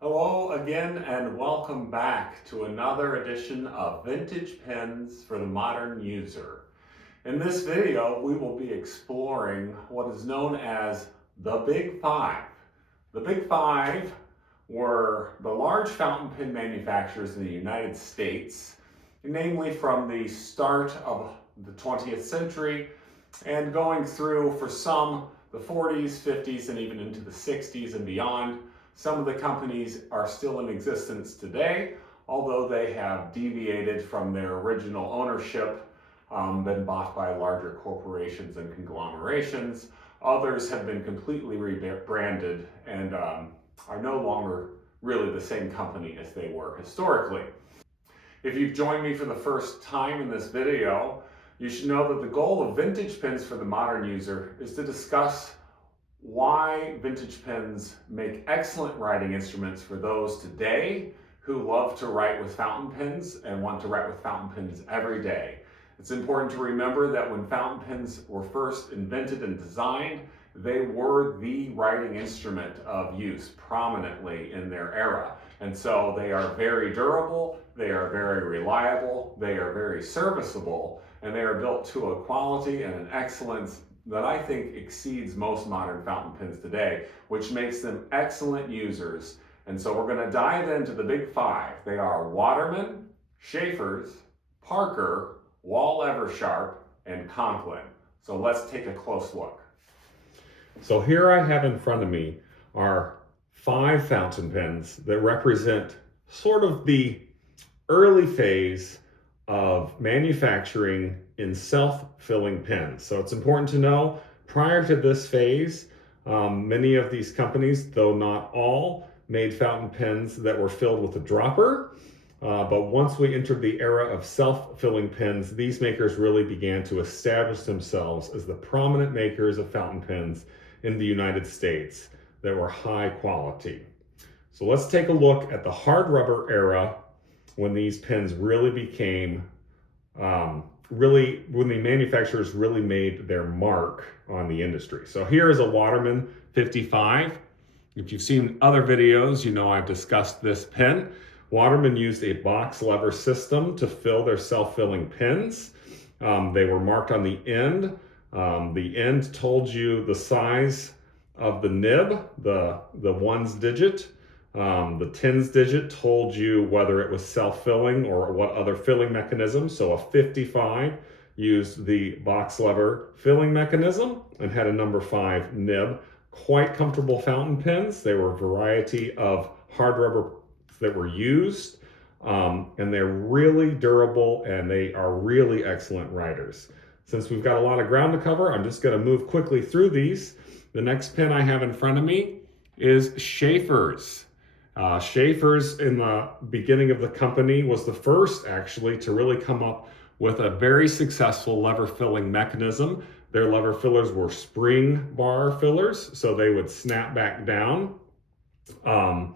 Hello again and welcome back to another edition of Vintage Pens for the Modern User. In this video, we will be exploring what is known as the Big Five. The Big Five were the large fountain pen manufacturers in the United States, namely from the start of the 20th century and going through for some the 40s, 50s, and even into the 60s and beyond. Some of the companies are still in existence today, although they have deviated from their original ownership, been bought by larger corporations and conglomerations. Others have been completely rebranded and are no longer really the same company as they were historically. If you've joined me for the first time in this video, you should know that the goal of Vintage Pens for the Modern User is to discuss why vintage pens make excellent writing instruments for those today who love to write with fountain pens and want to write with fountain pens every day. It's important to remember that when fountain pens were first invented and designed, they were the writing instrument of use prominently in their era. And so they are very durable, they are very reliable, they are very serviceable, and they are built to a quality and an excellence that I think exceeds most modern fountain pens today, which makes them excellent users. And so we're going to dive into the big five. They are Waterman, Schaefer's, Parker, Wall Eversharp, and Conklin. So let's take a close look. So here I have in front of me are five fountain pens that represent sort of the early phase of manufacturing in self-filling pens. So it's important to know, prior to this phase, many of these companies, though not all, made fountain pens that were filled with a dropper. But once we entered the era of self-filling pens, these makers really began to establish themselves as the prominent makers of fountain pens in the United States that were high quality. So let's take a look at the hard rubber era, when these pens really became, when the manufacturers really made their mark on the industry. So here is a Waterman 55. If you've seen other videos, you know I've discussed this pen. Waterman used a box lever system to fill their self-filling pens. They were marked on the end. The end told you the size of the nib, the ones digit. The tens digit told you whether it was self-filling or what other filling mechanism. So a 55 used the box lever filling mechanism and had a number 5 nib. Quite comfortable fountain pens. They were a variety of hard rubber that were used, and they're really durable and they are really excellent writers. Since we've got a lot of ground to cover, I'm just going to move quickly through these. The next pen I have in front of me is Schaefer's. Schaefer's, in the beginning of the company, was the first actually to really come up with a very successful lever filling mechanism. Their lever fillers were spring bar fillers, so they would snap back down. And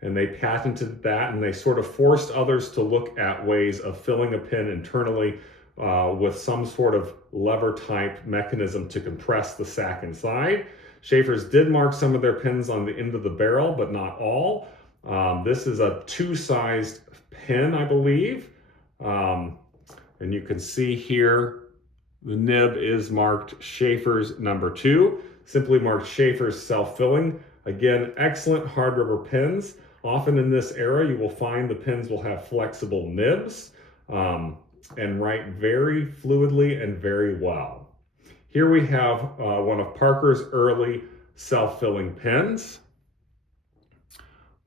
they patented that, and they sort of forced others to look at ways of filling a pen internally with some sort of lever type mechanism to compress the sac inside. Schaefer's did mark some of their pens on the end of the barrel, but not all. This is a 2-sized pen, I believe. And you can see here, the nib is marked Schaefer's number 2, simply marked Schaefer's self-filling. Again, excellent hard rubber pens. Often in this era, you will find the pens will have flexible nibs and write very fluidly and very well. Here we have one of Parker's early self-filling pens.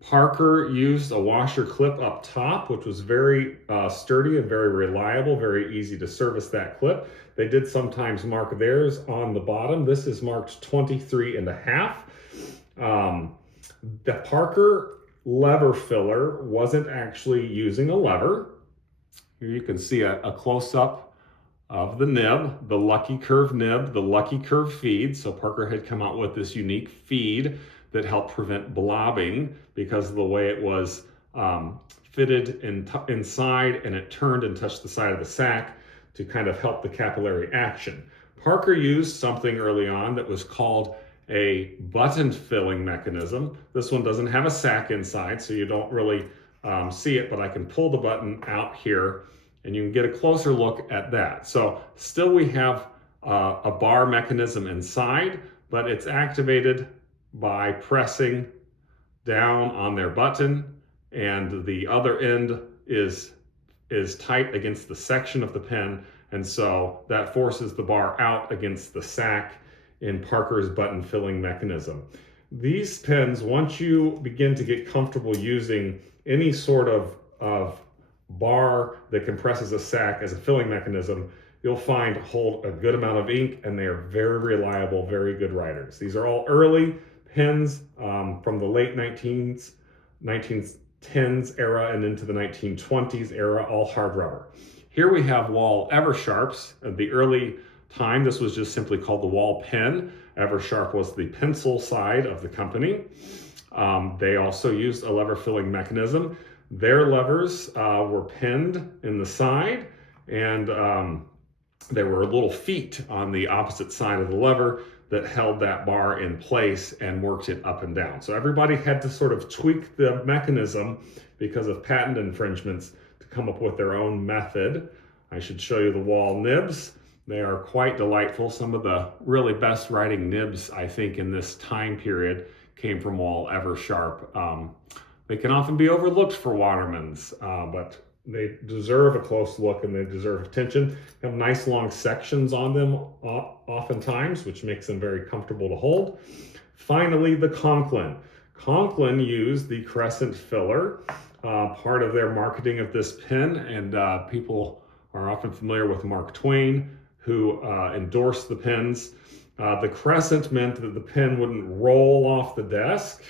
Parker used a washer clip up top, which was very sturdy and very reliable, very easy to service that clip. They did sometimes mark theirs on the bottom. This is marked 23.5. The Parker lever filler wasn't actually using a lever. Here you can see a close-up of the nib, the Lucky Curve nib, the Lucky Curve feed. So Parker had come out with this unique feed that helped prevent blobbing because of the way it was fitted inside, and it turned and touched the side of the sac to kind of help the capillary action. Parker used something early on that was called a button filling mechanism. This one doesn't have a sack inside, so you don't really see it, but I can pull the button out here and you can get a closer look at that. So still we have a bar mechanism inside, but it's activated by pressing down on their button, and the other end is tight against the section of the pen, and so that forces the bar out against the sack in Parker's button filling mechanism. These pens, once you begin to get comfortable using any sort of bar that compresses a sack as a filling mechanism, you'll find hold a good amount of ink, and they are very reliable, very good writers. These are all early pens from the late 1910s era and into the 1920s era, all hard rubber. Here we have Wahl Eversharps. At the early time, this was just simply called the Wahl pen. Eversharp was the pencil side of the company. They also used a lever filling mechanism. Their levers were pinned in the side, and there were little feet on the opposite side of the lever that held that bar in place and worked it up and down. So everybody had to sort of tweak the mechanism because of patent infringements to come up with their own method. I should show you the Wahl nibs. They are quite delightful. Some of the really best writing nibs, I think, in this time period came from Wahl Eversharp. They can often be overlooked for Watermans, but they deserve a close look and they deserve attention. They have nice long sections on them oftentimes, which makes them very comfortable to hold. Finally, the Conklin. Conklin used the crescent filler, part of their marketing of this pen, and people are often familiar with Mark Twain, who endorsed the pens. The crescent meant that the pen wouldn't roll off the desk.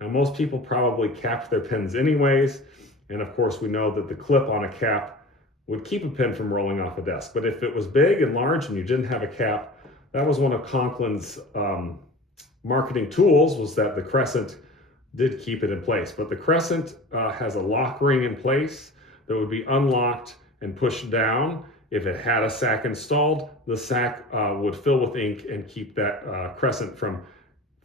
Now, most people probably capped their pens anyways, and of course we know that the clip on a cap would keep a pen from rolling off a desk. But if it was big and large and you didn't have a cap, that was one of Conklin's marketing tools, was that the crescent did keep it in place. But the crescent has a lock ring in place that would be unlocked and pushed down. If it had a sack installed, the sack would fill with ink and keep that crescent from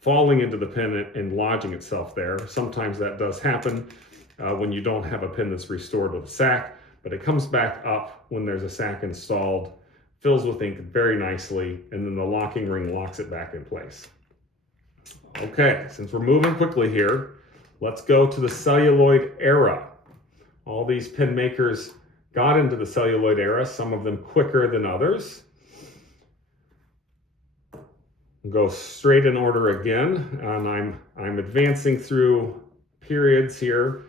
falling into the pen and lodging itself there. Sometimes that does happen when you don't have a pen that's restored with a sack, but it comes back up when there's a sack installed, fills with ink very nicely, and then the locking ring locks it back in place. Okay, since we're moving quickly here, let's go to the celluloid era. All these pen makers got into the celluloid era, some of them quicker than others. Go straight in order again, and I'm advancing through periods here.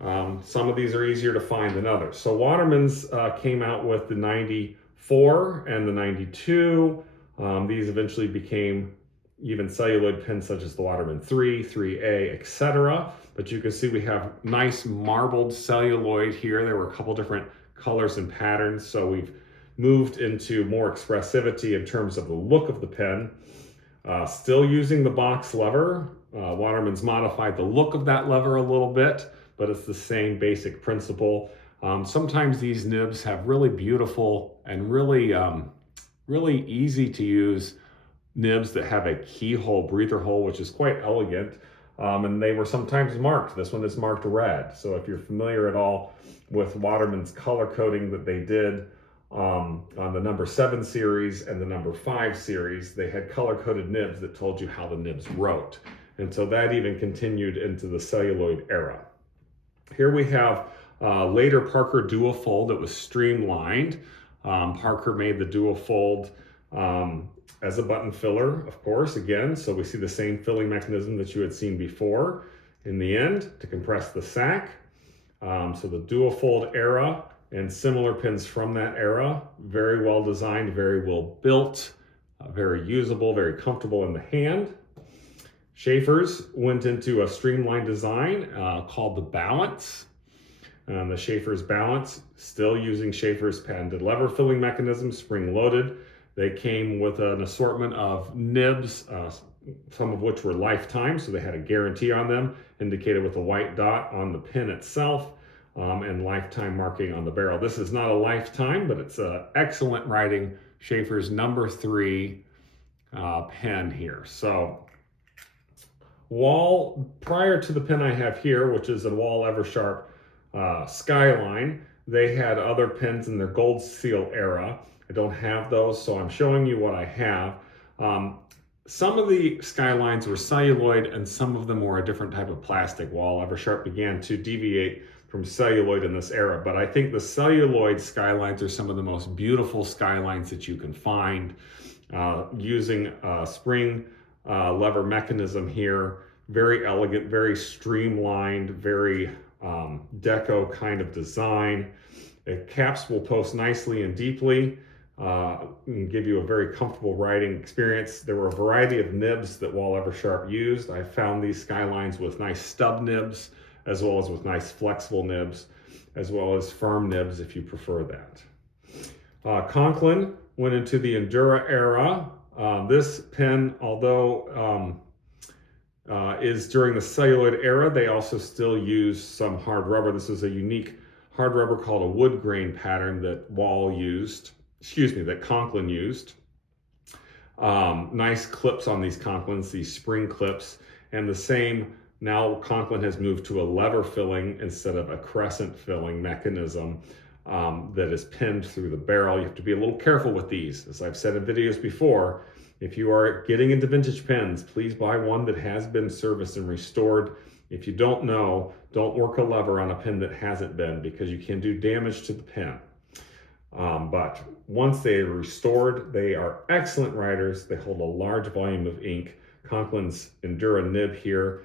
Some of these are easier to find than others. So Watermans came out with the 94 and the 92. These eventually became even celluloid pens such as the Waterman 3, 3A, etc. But you can see we have nice marbled celluloid here. There were a couple different colors and patterns, so we've moved into more expressivity in terms of the look of the pen. Still using the box lever. Waterman's modified the look of that lever a little bit, but it's the same basic principle. Sometimes these nibs have really beautiful and really easy to use nibs that have a keyhole breather hole, which is quite elegant. And they were sometimes marked. This one is marked red. So if you're familiar at all with Waterman's color coding that they did on the number 7 series and the number 5 series, they had color-coded nibs that told you how the nibs wrote. And so that even continued into the celluloid era. Here we have later Parker Duofold that was streamlined. Parker made the Duofold as a button filler, of course, again. So we see the same filling mechanism that you had seen before in the end to compress the sack. So the Duofold era and similar pens from that era, very well designed, very well built, very usable, very comfortable in the hand. Schaefer's went into a streamlined design called the Balance. The Schaefer's Balance, still using Schaefer's patented lever filling mechanism, spring loaded. They came with an assortment of nibs, some of which were lifetime, so they had a guarantee on them, indicated with a white dot on the pen itself, and lifetime marking on the barrel. This is not a lifetime, but it's excellent writing. Schaefer's number 3 pen here. So prior to the pen I have here, which is a Wall Eversharp Skyline, they had other pens in their gold seal era. I don't have those, so I'm showing you what I have. Some of the Skylines were celluloid and some of them were a different type of plastic. Wall Eversharp began to deviate from celluloid in this era, but I think the celluloid Skylines are some of the most beautiful Skylines that you can find, using a spring lever mechanism here. Very elegant, very streamlined, very deco kind of design. The caps will post nicely and deeply and give you a very comfortable writing experience. There were a variety of nibs that Wall Eversharp used. I found these Skylines with nice stub nibs, as well as with nice flexible nibs, as well as firm nibs if you prefer that. Conklin went into the Endura era. This pen, although is during the celluloid era, they also still use some hard rubber. This is a unique hard rubber called a wood grain pattern that Conklin used. Nice clips on these Conklins, these spring clips, and the same. Now Conklin has moved to a lever filling instead of a crescent filling mechanism that is pinned through the barrel. You have to be a little careful with these. As I've said in videos before, if you are getting into vintage pens, please buy one that has been serviced and restored. If you don't know, don't work a lever on a pen that hasn't been, because you can do damage to the pen. But once they are restored, they are excellent writers. They hold a large volume of ink. Conklin's Endura nib here.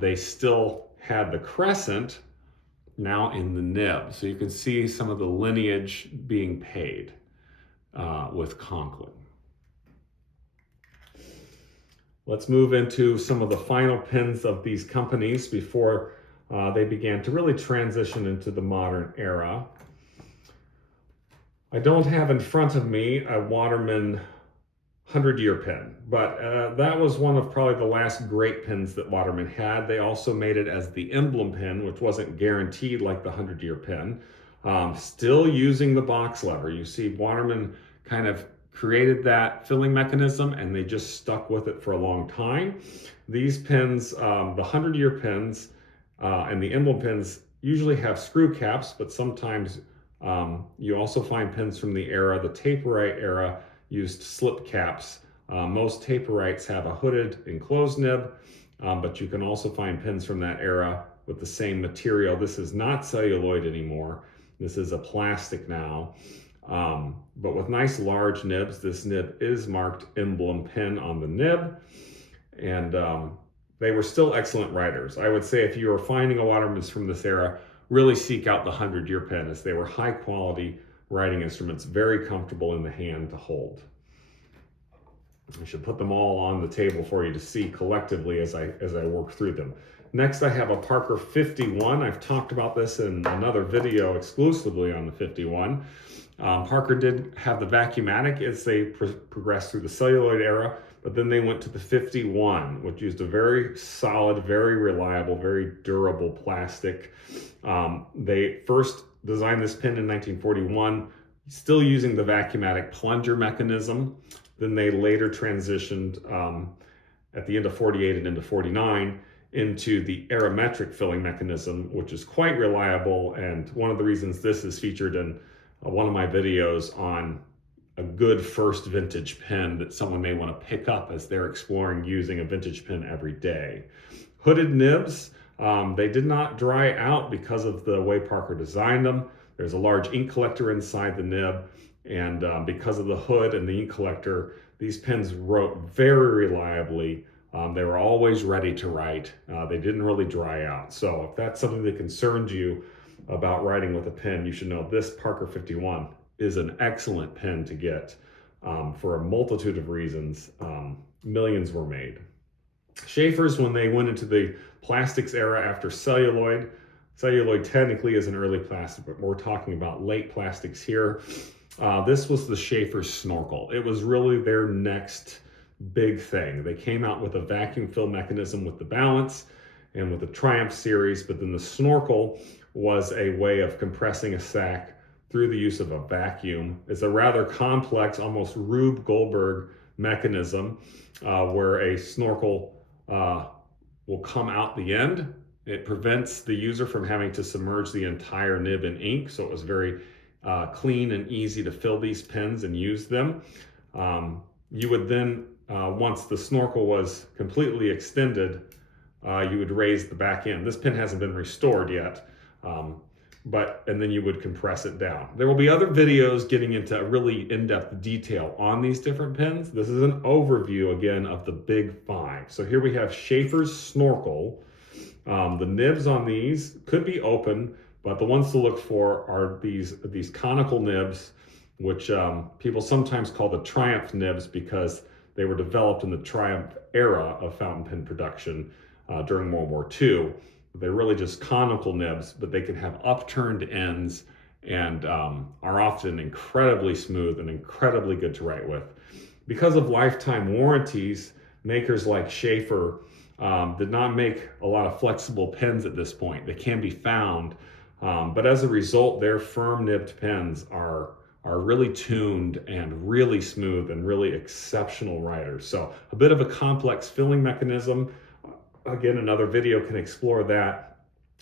They still had the crescent now in the nib. So you can see some of the lineage being paid with Conklin. Let's move into some of the final pens of these companies before they began to really transition into the modern era. I don't have in front of me a Waterman 100-year pen, but that was one of probably the last great pens that Waterman had. They also made it as the emblem pen, which wasn't guaranteed like the 100-year pen. Still using the box lever. You see Waterman kind of created that filling mechanism and they just stuck with it for a long time. These pens, the 100-year pens and the emblem pens usually have screw caps, but sometimes you also find pens from the era, the Taperite era, used slip caps. Most Taperites have a hooded enclosed nib, but you can also find pens from that era with the same material. This is not celluloid anymore. This is a plastic now, but with nice large nibs. This nib is marked emblem pen on the nib, and they were still excellent writers. I would say if you are finding a Watermans from this era, really seek out the 100-year pen, as they were high quality writing instruments, very comfortable in the hand to hold. I should put them all on the table for you to see collectively as I work through them. Next, I have a Parker 51. I've talked about this in another video exclusively on the 51. Parker did have the Vacuumatic as they progressed through the celluloid era, but then they went to the 51, which used a very solid, very reliable, very durable plastic. They first designed this pen in 1941, still using the Vacuumatic plunger mechanism. Then they later transitioned at the end of 48 and into 49 into the aerometric filling mechanism, which is quite reliable. And one of the reasons this is featured in one of my videos on a good first vintage pen that someone may want to pick up as they're exploring using a vintage pen every day. Hooded nibs, they did not dry out because of the way Parker designed them. There's a large ink collector inside the nib, and because of the hood and the ink collector, these pens wrote very reliably. They were always ready to write. They didn't really dry out. So if that's something that concerns you about writing with a pen, you should know this Parker 51 is an excellent pen to get for a multitude of reasons. Millions were made. Schaefer's, when they went into the plastics era after celluloid, celluloid technically is an early plastic, but we're talking about late plastics here. This was the Schaefer snorkel. It was really their next big thing. They came out with a vacuum fill mechanism with the Balance and with the Triumph series, but then the snorkel was a way of compressing a sack through the use of a vacuum. It's a rather complex, almost Rube Goldberg mechanism where a snorkel will come out the end. It prevents the user from having to submerge the entire nib in ink, so it was very clean and easy to fill these pens and use them. You would then, once the snorkel was completely extended, you would raise the back end. This pen hasn't been restored yet, and then you would compress it down. There will be other videos getting into really in-depth detail on these different pens. This is an overview, again, of the big five. So here we have Sheaffer's Snorkel. The nibs on these could be open, but the ones to look for are these conical nibs, which people sometimes call the Triumph nibs because they were developed in the Triumph era of fountain pen production during World War II. They're really just conical nibs, but they can have upturned ends and are often incredibly smooth and incredibly good to write with. Because of lifetime warranties, makers like Sheaffer did not make a lot of flexible pens at this point. They can be found, but as a result, their firm nibbed pens are really tuned and really smooth and really exceptional writers. So a bit of a complex filling mechanism. Again, another video can explore that.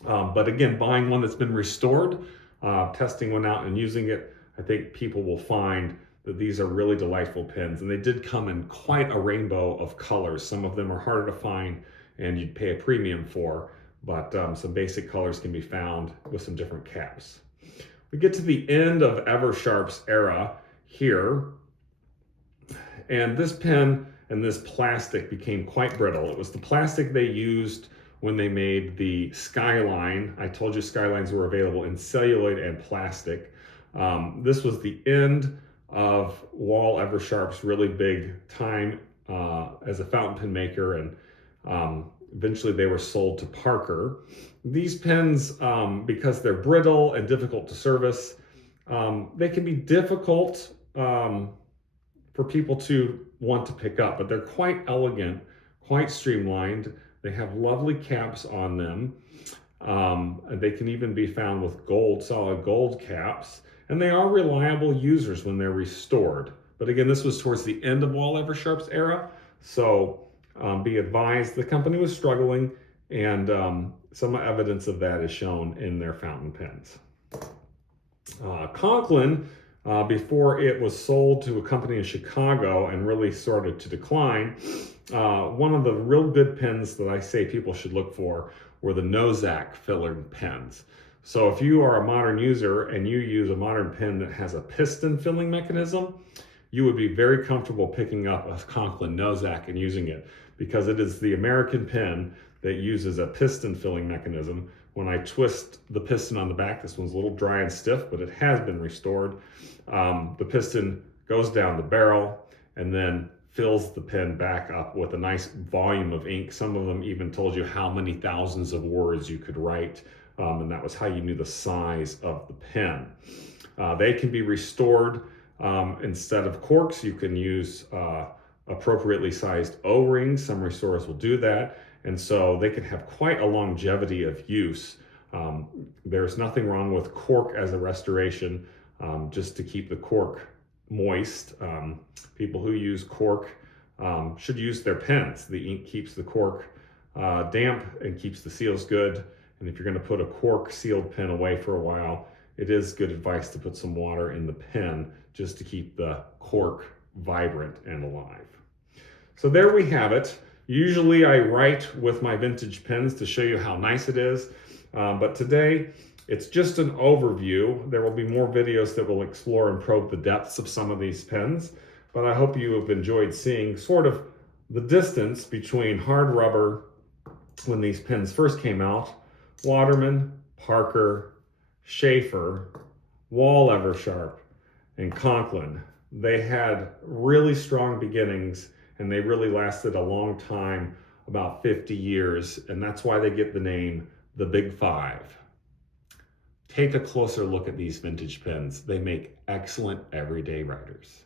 But again, buying one that's been restored, testing one out and using it, I think people will find that these are really delightful pens. And they did come in quite a rainbow of colors. Some of them are harder to find and you'd pay a premium for, but some basic colors can be found with some different caps. We get to the end of Eversharp's era here, and this pen and this plastic became quite brittle. It was the plastic they used when they made the Skyline. I told you Skylines were available in celluloid and plastic. This was the end of Wall Eversharp's really big time as a fountain pen maker, and eventually they were sold to Parker. These pens, because they're brittle and difficult to service, they can be difficult for people to want to pick up, but they're quite elegant, quite streamlined. They have lovely caps on them. And they can even be found with solid gold caps, and they are reliable users when they're restored. But again, this was towards the end of Wall Eversharp's era, so be advised the company was struggling, and some evidence of that is shown in their fountain pens. Conklin, before it was sold to a company in Chicago and really started to decline, one of the real good pens that I say people should look for were the Nozak filling pens. So if you are a modern user and you use a modern pen that has a piston filling mechanism, you would be very comfortable picking up a Conklin Nozak and using it, because it is the American pen that uses a piston filling mechanism. When I twist the piston on the back, this one's a little dry and stiff, but it has been restored. The piston goes down the barrel and then fills the pen back up with a nice volume of ink. Some of them even told you how many thousands of words you could write, and that was how you knew the size of the pen. They can be restored. Instead of corks, you can use appropriately sized O-rings. Some restorers will do that, and so they can have quite a longevity of use. There's nothing wrong with cork as a restoration, just to keep the cork moist. People who use cork should use their pens. The ink keeps the cork damp and keeps the seals good, and if you're going to put a cork sealed pen away for a while, it is good advice to put some water in the pen just to keep the cork vibrant and alive. So there we have it. Usually I write with my vintage pens to show you how nice it is, but today it's just an overview. There will be more videos that will explore and probe the depths of some of these pens, but I hope you have enjoyed seeing sort of the distance between hard rubber when these pens first came out, Waterman, Parker, Sheaffer, Wall Eversharp, and Conklin. They had really strong beginnings, and they really lasted a long time, about 50 years, and that's why they get the name the Big Five. Take a closer look at these vintage pens. They make excellent everyday writers.